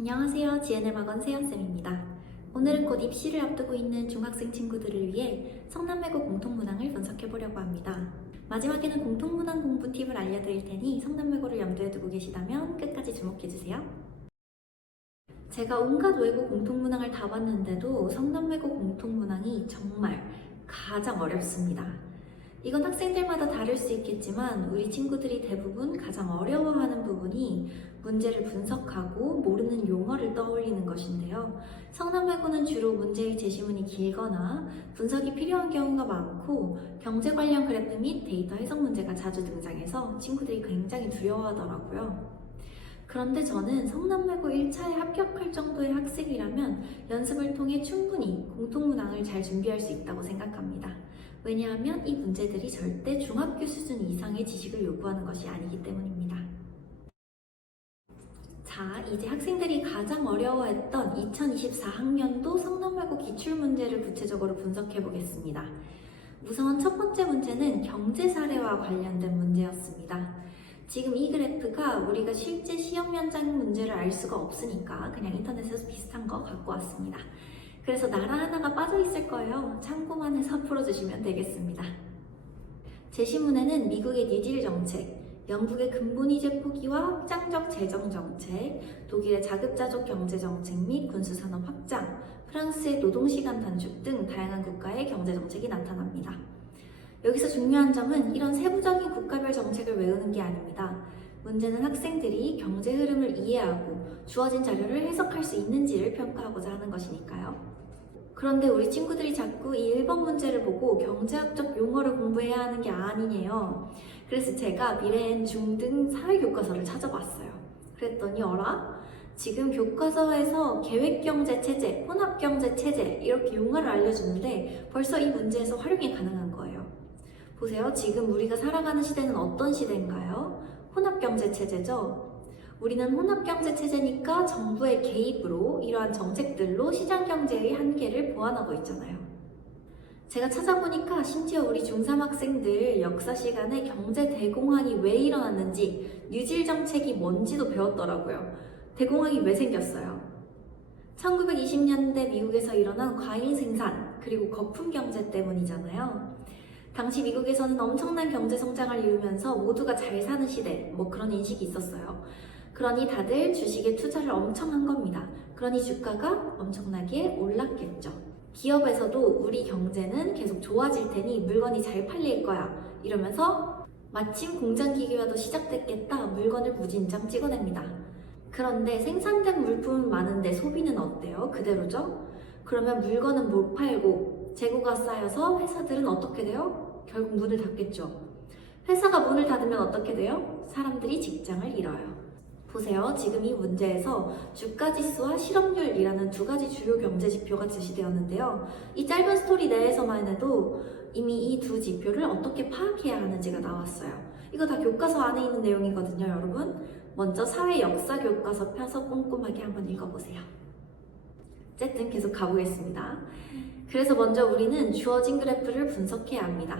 안녕하세요. GNL 학원 세연쌤입니다. 오늘은 곧 입시를 앞두고 있는 중학생 친구들을 위해 성남외고 공통문항을 분석해보려고 합니다. 마지막에는 공통문항 공부 팁을 알려드릴 테니 성남외고를 염두에 두고 계시다면 끝까지 주목해주세요. 제가 온갖 외고 공통문항을 다 봤는데도 성남외고 공통문항이 정말 가장 어렵습니다. 이건 학생들마다 다를 수 있겠지만 우리 친구들이 대부분 가장 어려워하는 부분이 문제를 분석하고 모르는 용어를 떠올리는 것인데요. 성남외고는 주로 문제의 제시문이 길거나 분석이 필요한 경우가 많고 경제 관련 그래프 및 데이터 해석 문제가 자주 등장해서 친구들이 굉장히 두려워하더라고요. 그런데 저는 성남외고 1차에 합격할 정도의 학생이라면 연습을 통해 충분히 공통문항을 잘 준비할 수 있다고 생각합니다. 왜냐하면 이 문제들이 절대 중학교 수준 이상의 지식을 요구하는 것이 아니기 때문입니다. 자, 이제 학생들이 가장 어려워했던 2024학년도 성남외고 기출문제를 구체적으로 분석해 보겠습니다. 우선 첫 번째 문제는 경제 사례와 관련된 문제였습니다. 지금 이 그래프가 우리가 실제 시험 현장 문제를 알 수가 없으니까 그냥 인터넷에서 비슷한 거 갖고 왔습니다. 그래서 나라 하나가 빠져 있을 거예요. 참고만 해서 풀어주시면 되겠습니다. 제시문에는 미국의 뉴딜 정책, 영국의 근본이제 포기와 확장적 재정 정책, 독일의 자급자족 경제 정책 및 군수산업 확장, 프랑스의 노동시간 단축 등 다양한 국가의 경제 정책이 나타납니다. 여기서 중요한 점은 이런 세부적인 국가별 정책을 외우는 게 아닙니다. 문제는 학생들이 경제 흐름을 이해하고 주어진 자료를 해석할 수 있는지를 평가하고자 하는 것이니까요. 그런데 우리 친구들이 자꾸 이 1번 문제를 보고 경제학적 용어를 공부해야 하는 게 아니에요. 그래서 제가 미래엔 중등 사회교과서를 찾아봤어요. 그랬더니 어라? 지금 교과서에서 계획경제체제, 혼합경제체제 이렇게 용어를 알려주는데 벌써 이 문제에서 활용이 가능한 거예요. 보세요. 지금 우리가 살아가는 시대는 어떤 시대인가요? 혼합경제체제죠. 우리는 혼합경제체제니까 정부의 개입으로 이러한 정책들로 시장경제의 한계를 보완하고 있잖아요. 제가 찾아보니까 심지어 우리 중3 학생들 역사 시간에 경제 대공황이 왜 일어났는지 뉴딜 정책이 뭔지도 배웠더라고요. 대공황이 왜 생겼어요? 1920년대 미국에서 일어난 과일 생산 그리고 거품 경제 때문이잖아요. 당시 미국에서는 엄청난 경제 성장을 이루면서 모두가 잘 사는 시대, 그런 인식이 있었어요. 그러니 다들 주식에 투자를 엄청 한 겁니다. 그러니 주가가 엄청나게 올랐겠죠. 기업에서도 우리 경제는 계속 좋아질 테니 물건이 잘 팔릴 거야. 이러면서 마침 공장 기계화도 시작됐겠다. 물건을 무진장 찍어냅니다. 그런데 생산된 물품은 많은데 소비는 어때요? 그대로죠? 그러면 물건은 못 팔고 재고가 쌓여서 회사들은 어떻게 돼요? 결국 문을 닫겠죠. 회사가 문을 닫으면 어떻게 돼요? 사람들이 직장을 잃어요. 보세요. 지금 이 문제에서 주가지수와 실업률이라는 두 가지 주요 경제 지표가 제시되었는데요. 이 짧은 스토리 내에서만 해도 이미 이 두 지표를 어떻게 파악해야 하는지가 나왔어요. 이거 다 교과서 안에 있는 내용이거든요, 여러분. 먼저 사회 역사 교과서 펴서 꼼꼼하게 한번 읽어보세요. 어쨌든 계속 가보겠습니다. 그래서 먼저 우리는 주어진 그래프를 분석해야 합니다.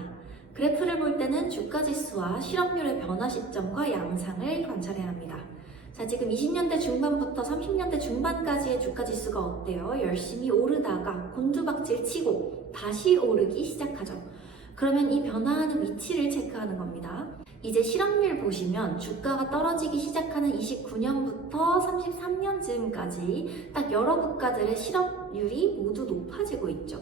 그래프를 볼 때는 주가지수와 실업률의 변화 시점과 양상을 관찰해야 합니다. 자, 지금 20년대 중반부터 30년대 중반까지의 주가지수가 어때요? 열심히 오르다가 곤두박질 치고 다시 오르기 시작하죠. 그러면 이 변화하는 위치를 체크하는 겁니다. 이제 실업률 보시면 주가가 떨어지기 시작하는 29년부터 33년쯤까지 딱 여러 국가들의 실업률이 모두 높아지고 있죠.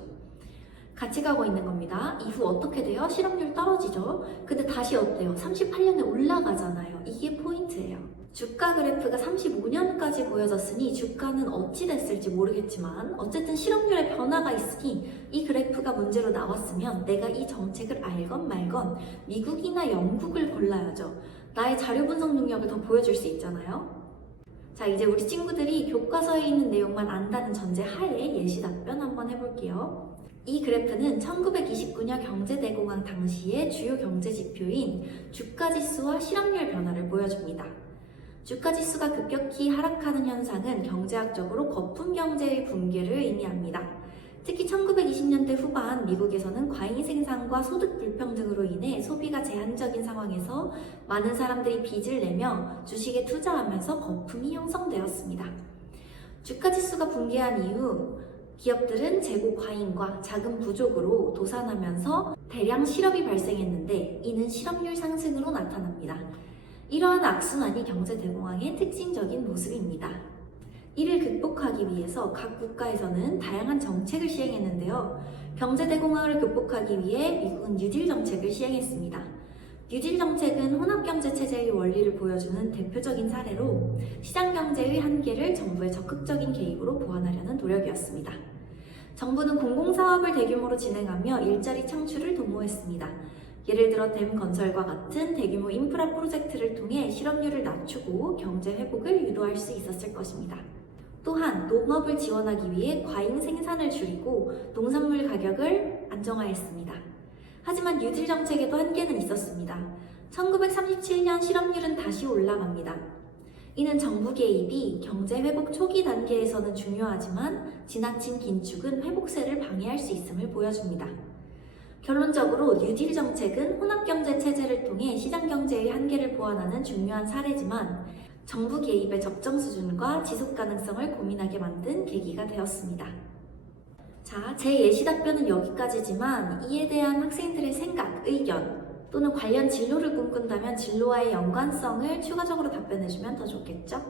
같이 가고 있는 겁니다. 이후 어떻게 돼요? 실업률 떨어지죠? 근데 다시 어때요? 38년에 올라가잖아요. 이게 포인트예요. 주가 그래프가 35년까지 보여졌으니 주가는 어찌 됐을지 모르겠지만 어쨌든 실업률의 변화가 있으니 이 그래프가 문제로 나왔으면 내가 이 정책을 알건 말건 미국이나 영국을 골라야죠. 나의 자료 분석 능력을 더 보여줄 수 있잖아요. 자, 이제 우리 친구들이 교과서에 있는 내용만 안다는 전제 하에 예시 답변 한번 해볼게요. 이 그래프는 1929년 경제대공황 당시의 주요 경제지표인 주가지수와 실업률 변화를 보여줍니다. 주가지수가 급격히 하락하는 현상은 경제학적으로 거품 경제의 붕괴를 의미합니다. 특히 1920년대 후반 미국에서는 과잉 생산과 소득 불평등으로 인해 소비가 제한적인 상황에서 많은 사람들이 빚을 내며 주식에 투자하면서 거품이 형성되었습니다. 주가지수가 붕괴한 이후 기업들은 재고 과잉과 자금 부족으로 도산하면서 대량 실업이 발생했는데 이는 실업률 상승으로 나타납니다. 이러한 악순환이 경제 대공황의 특징적인 모습입니다. 이를 극복하기 위해서 각 국가에서는 다양한 정책을 시행했는데요. 경제 대공황을 극복하기 위해 미국은 뉴딜 정책을 시행했습니다. 뉴딜 정책은 혼합경제 체제의 원리를 보여주는 대표적인 사례로 시장경제의 한계를 정부의 적극적인 개입으로 보완하려는 노력이었습니다. 정부는 공공사업을 대규모로 진행하며 일자리 창출을 도모했습니다. 예를 들어 댐 건설과 같은 대규모 인프라 프로젝트를 통해 실업률을 낮추고 경제 회복을 유도할 수 있었을 것입니다. 또한 농업을 지원하기 위해 과잉 생산을 줄이고 농산물 가격을 안정화했습니다. 하지만 뉴딜 정책에도 한계는 있었습니다. 1937년 실업률은 다시 올라갑니다. 이는 정부 개입이 경제 회복 초기 단계에서는 중요하지만 지나친 긴축은 회복세를 방해할 수 있음을 보여줍니다. 결론적으로 뉴딜 정책은 혼합경제 체제를 통해 시장경제의 한계를 보완하는 중요한 사례지만 정부 개입의 적정 수준과 지속 가능성을 고민하게 만든 계기가 되었습니다. 자, 제 예시 답변은 여기까지지만 이에 대한 학생들의 생각, 의견 또는 관련 진로를 꿈꾼다면 진로와의 연관성을 추가적으로 답변해주면 더 좋겠죠?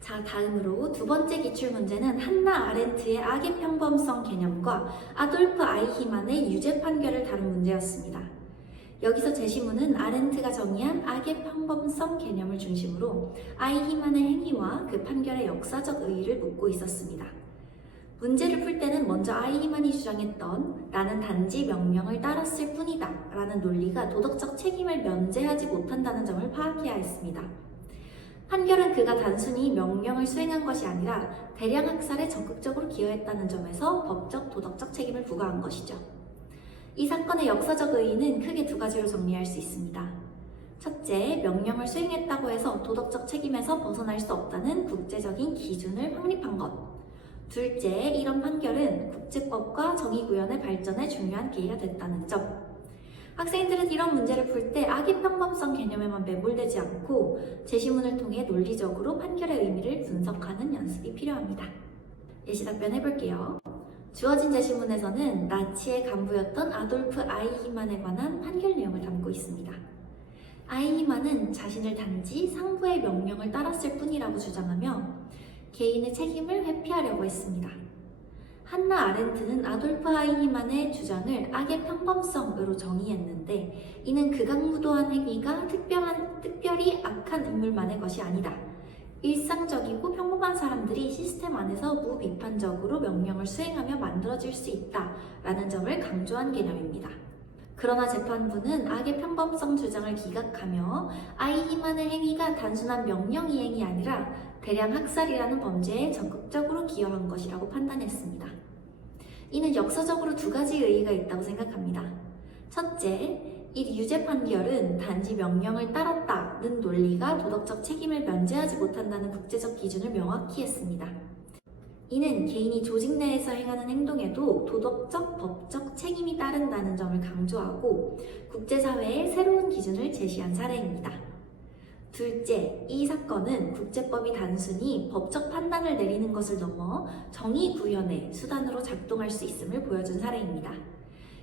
자, 다음으로 두 번째 기출문제는 한나 아렌트의 악의 평범성 개념과 아돌프 아이히만의 유죄 판결을 다룬 문제였습니다. 여기서 제시문은 아렌트가 정의한 악의 평범성 개념을 중심으로 아이히만의 행위와 그 판결의 역사적 의의를 묻고 있었습니다. 문제를 풀 때는 먼저 아이히만이 주장했던 나는 단지 명령을 따랐을 뿐이다 라는 논리가 도덕적 책임을 면제하지 못한다는 점을 파악해야 했습니다. 판결은 그가 단순히 명령을 수행한 것이 아니라 대량 학살에 적극적으로 기여했다는 점에서 법적, 도덕적 책임을 부과한 것이죠. 이 사건의 역사적 의의는 크게 두 가지로 정리할 수 있습니다. 첫째, 명령을 수행했다고 해서 도덕적 책임에서 벗어날 수 없다는 국제적인 기준을 확립한 것. 둘째, 이런 판결은 국제법과 정의구현의 발전에 중요한 계기가 됐다는 점. 학생들은 이런 문제를 풀 때 악의 평범성 개념에만 매몰되지 않고 제시문을 통해 논리적으로 판결의 의미를 분석하는 연습이 필요합니다. 예시 답변 해볼게요. 주어진 제시문에서는 나치의 간부였던 아돌프 아이히만에 관한 판결 내용을 담고 있습니다. 아이히만은 자신을 단지 상부의 명령을 따랐을 뿐이라고 주장하며 개인의 책임을 회피하려고 했습니다. 한나 아렌트는 아돌프 아이히만의 주장을 악의 평범성으로 정의했는데 이는 극악무도한 행위가 특별히 악한 인물만의 것이 아니다. 일상적이고 평범한 사람들이 시스템 안에서 무비판적으로 명령을 수행하며 만들어질 수 있다라는 점을 강조한 개념입니다. 그러나 재판부는 악의 평범성 주장을 기각하며 아이히만의 행위가 단순한 명령 이행이 아니라 대량 학살이라는 범죄에 적극적으로 기여한 것이라고 판단했습니다. 이는 역사적으로 두 가지 의의가 있다고 생각합니다. 첫째, 이 유죄 판결은 단지 명령을 따랐다는 논리가 도덕적 책임을 면제하지 못한다는 국제적 기준을 명확히 했습니다. 이는 개인이 조직 내에서 행하는 행동에도 도덕적, 법적 책임이 따른다는 점을 강조하고 국제사회의 새로운 기준을 제시한 사례입니다. 둘째, 이 사건은 국제법이 단순히 법적 판단을 내리는 것을 넘어 정의 구현의 수단으로 작동할 수 있음을 보여준 사례입니다.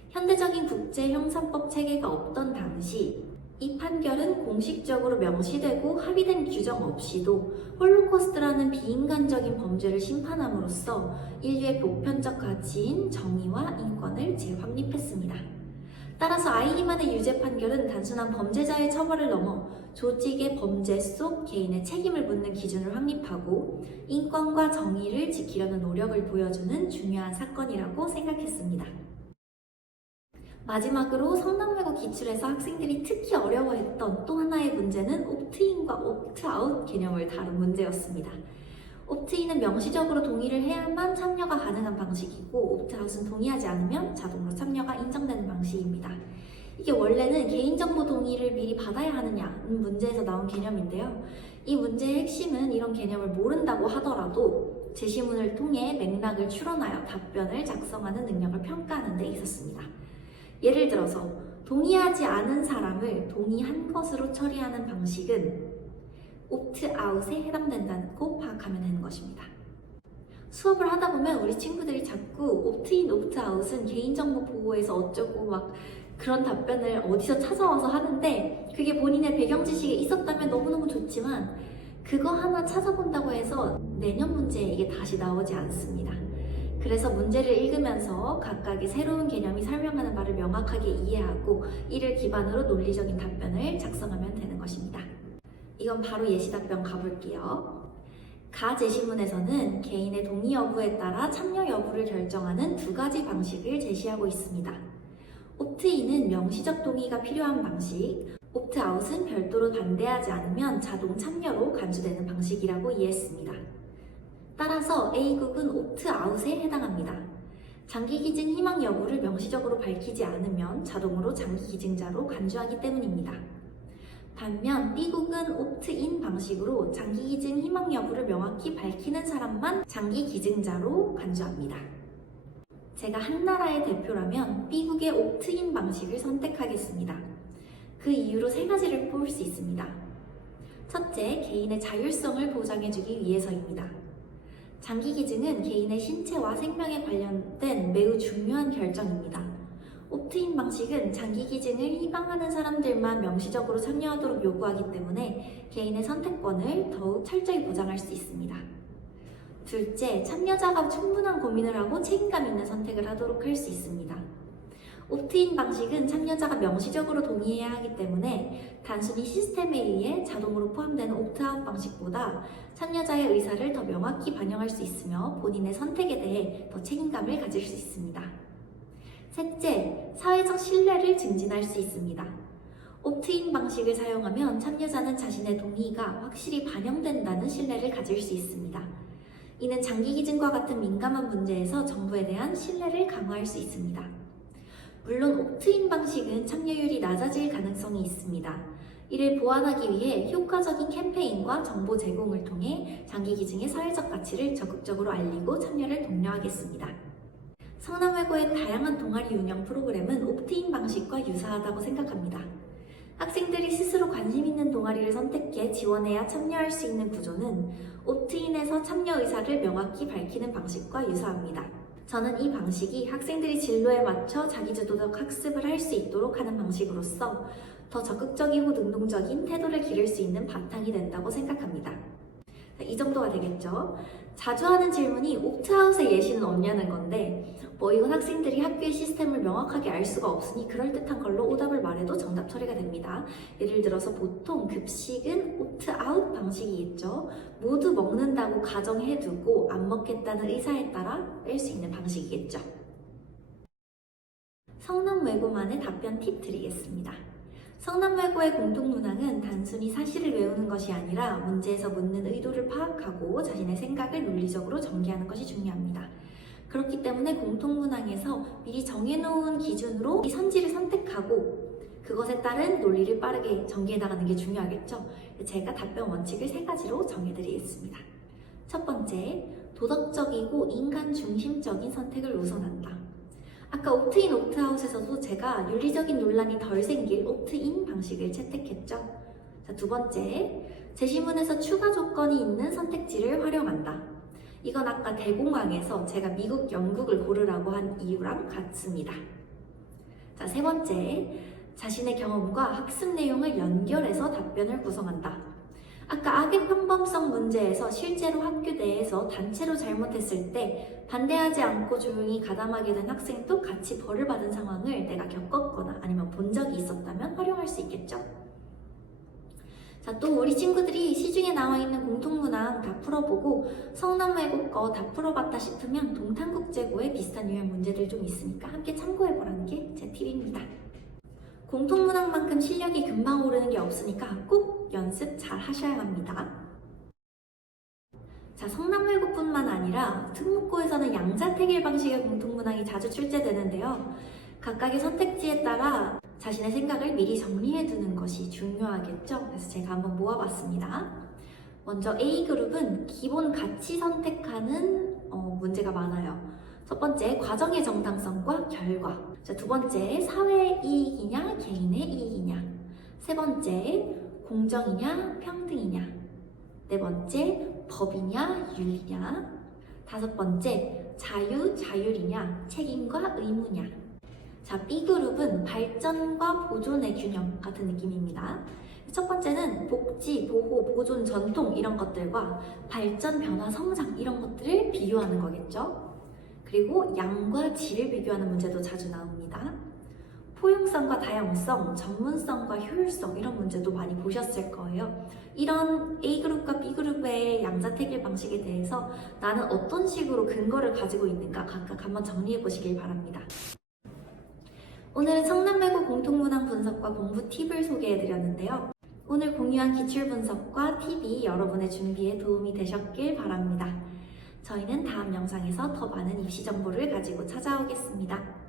현대적인 국제 형사법 체계가 없던 당시 이 판결은 공식적으로 명시되고 합의된 규정 없이도 홀로코스트라는 비인간적인 범죄를 심판함으로써 인류의 보편적 가치인 정의와 인권을 재확립했습니다. 따라서 아이히만의 유죄 판결은 단순한 범죄자의 처벌을 넘어 조직의 범죄 속 개인의 책임을 묻는 기준을 확립하고 인권과 정의를 지키려는 노력을 보여주는 중요한 사건이라고 생각했습니다. 마지막으로 성남외고 기출에서 학생들이 특히 어려워했던 또 하나의 문제는 옵트인과 옵트아웃 개념을 다룬 문제였습니다. 옵트인은 명시적으로 동의를 해야만 참여가 가능한 방식이고 옵트아웃은 동의하지 않으면 자동으로 참여가 인정되는 방식입니다. 이게 원래는 개인정보 동의를 미리 받아야 하느냐는 문제에서 나온 개념인데요. 이 문제의 핵심은 이런 개념을 모른다고 하더라도 제시문을 통해 맥락을 추론하여 답변을 작성하는 능력을 평가하는 데 있었습니다. 예를 들어서 동의하지 않은 사람을 동의한 것으로 처리하는 방식은 옵트아웃에 해당된다고 파악하면 되는 것입니다. 수업을 하다 보면 우리 친구들이 자꾸 옵트인, 옵트아웃은 개인정보 보호에서 어쩌고 막 그런 답변을 어디서 찾아와서 하는데, 그게 본인의 배경 지식에 있었다면 너무너무 좋지만 그거 하나 찾아본다고 해서 내년 문제에 이게 다시 나오지 않습니다. 그래서 문제를 읽으면서 각각의 새로운 개념이 설명하는 바를 명확하게 이해하고 이를 기반으로 논리적인 답변을 작성하면 되는 것입니다. 이건 바로 예시 답변 가볼게요. 가 제시문에서는 개인의 동의 여부에 따라 참여 여부를 결정하는 두 가지 방식을 제시하고 있습니다. 옵트인은 명시적 동의가 필요한 방식, 옵트아웃은 별도로 반대하지 않으면 자동 참여로 간주되는 방식이라고 이해했습니다. 따라서 A국은 옵트아웃에 해당합니다. 장기기증 희망 여부를 명시적으로 밝히지 않으면 자동으로 장기기증자로 간주하기 때문입니다. 반면 B국은 옵트인 방식으로 장기기증 희망 여부를 명확히 밝히는 사람만 장기기증자로 간주합니다. 제가 한 나라의 대표라면 B국의 옵트인 방식을 선택하겠습니다. 그 이유로 세 가지를 뽑을 수 있습니다. 첫째, 개인의 자율성을 보장해주기 위해서입니다. 장기기증은 개인의 신체와 생명에 관련된 매우 중요한 결정입니다. 옵트인 방식은 장기기증을 희망하는 사람들만 명시적으로 참여하도록 요구하기 때문에 개인의 선택권을 더욱 철저히 보장할 수 있습니다. 둘째, 참여자가 충분한 고민을 하고 책임감 있는 선택을 하도록 할 수 있습니다. 옵트인 방식은 참여자가 명시적으로 동의해야 하기 때문에 단순히 시스템에 의해 자동으로 포함되는 옵트아웃 방식보다 참여자의 의사를 더 명확히 반영할 수 있으며 본인의 선택에 대해 더 책임감을 가질 수 있습니다. 셋째, 사회적 신뢰를 증진할 수 있습니다. 옵트인 방식을 사용하면 참여자는 자신의 동의가 확실히 반영된다는 신뢰를 가질 수 있습니다. 이는 장기기증과 같은 민감한 문제에서 정부에 대한 신뢰를 강화할 수 있습니다. 물론 옵트인 방식은 참여율이 낮아질 가능성이 있습니다. 이를 보완하기 위해 효과적인 캠페인과 정보 제공을 통해 장기기증의 사회적 가치를 적극적으로 알리고 참여를 독려하겠습니다. 성남외고의 다양한 동아리 운영 프로그램은 옵트인 방식과 유사하다고 생각합니다. 학생들이 스스로 관심 있는 동아리를 선택해 지원해야 참여할 수 있는 구조는 옵트인에서 참여 의사를 명확히 밝히는 방식과 유사합니다. 저는 이 방식이 학생들이 진로에 맞춰 자기주도적 학습을 할 수 있도록 하는 방식으로서 더 적극적이고 능동적인 태도를 기를 수 있는 바탕이 된다고 생각합니다. 이 정도가 되겠죠? 자주 하는 질문이 옵트아웃의 예시는 없냐는 건데 이건 학생들이 학교의 시스템을 명확하게 알 수가 없으니 그럴듯한 걸로 오답을 말해도 정답 처리가 됩니다. 예를 들어서 보통 급식은 옵트아웃 방식이겠죠. 모두 먹는다고 가정해두고 안 먹겠다는 의사에 따라 뺄 수 있는 방식이겠죠. 성남외고만의 답변 팁 드리겠습니다. 성남외고의 공통문항은 단순히 사실을 외우는 것이 아니라 문제에서 묻는 의도를 파악하고 자신의 생각을 논리적으로 전개하는 것이 중요합니다. 그렇기 때문에 공통문항에서 미리 정해놓은 기준으로 이 선지를 선택하고 그것에 따른 논리를 빠르게 전개해 나가는 게 중요하겠죠. 제가 답변 원칙을 3가지로 정해드리겠습니다. 첫 번째, 도덕적이고 인간 중심적인 선택을 우선한다. 아까 옵트인, 옵트아웃에서도 제가 윤리적인 논란이 덜 생길 옵트인 방식을 채택했죠. 자, 두 번째, 제시문에서 추가 조건이 있는 선택지를 활용한다. 이건 아까 대공황에서 제가 미국, 영국을 고르라고 한 이유랑 같습니다. 자, 세 번째, 자신의 경험과 학습 내용을 연결해서 답변을 구성한다. 아까 악의 평범성 문제에서 실제로 학교 내에서 단체로 잘못했을 때 반대하지 않고 조용히 가담하게 된 학생도 같이 벌을 받은 상황을 내가 겪었거나 아니면 본 적이 있었다면 활용할 수 있겠죠? 자, 또 우리 친구들이 시중에 나와 있는 공통문항 다 풀어보고 성남외고 거 다 풀어봤다 싶으면 동탄국제고에 비슷한 유형 문제들 좀 있으니까 함께 참고해보라는 게 제 팁입니다. 공통문항만큼 실력이 금방 오르는 게 없으니까 꼭 연습 잘 하셔야 합니다. 자, 성남외고뿐만 아니라 특목고에서는 양자택일 방식의 공통문항이 자주 출제되는데요. 각각의 선택지에 따라 자신의 생각을 미리 정리해두는 것이 중요하겠죠. 그래서 제가 한번 모아봤습니다. 먼저 A그룹은 기본 가치 선택하는 문제가 많아요. 첫 번째, 과정의 정당성과 결과. 자, 두 번째, 사회의 이익이냐, 개인의 이익이냐. 세 번째, 공정이냐, 평등이냐. 네 번째, 법이냐, 윤리냐. 5번째, 자율이냐, 책임과 의무냐. 자, B그룹은 발전과 보존의 균형 같은 느낌입니다. 첫 번째는 복지, 보호, 보존, 전통 이런 것들과 발전, 변화, 성장 이런 것들을 비교하는 거겠죠. 그리고 양과 질을 비교하는 문제도 자주 나옵니다. 포용성과 다양성, 전문성과 효율성 이런 문제도 많이 보셨을 거예요. 이런 A그룹과 B그룹의 양자택일 방식에 대해서 나는 어떤 식으로 근거를 가지고 있는가 각각 한번 정리해 보시길 바랍니다. 오늘은 성남외고 공통문항 분석과 공부 팁을 소개해 드렸는데요. 오늘 공유한 기출 분석과 팁이 여러분의 준비에 도움이 되셨길 바랍니다. 저희는 다음 영상에서 더 많은 입시 정보를 가지고 찾아오겠습니다.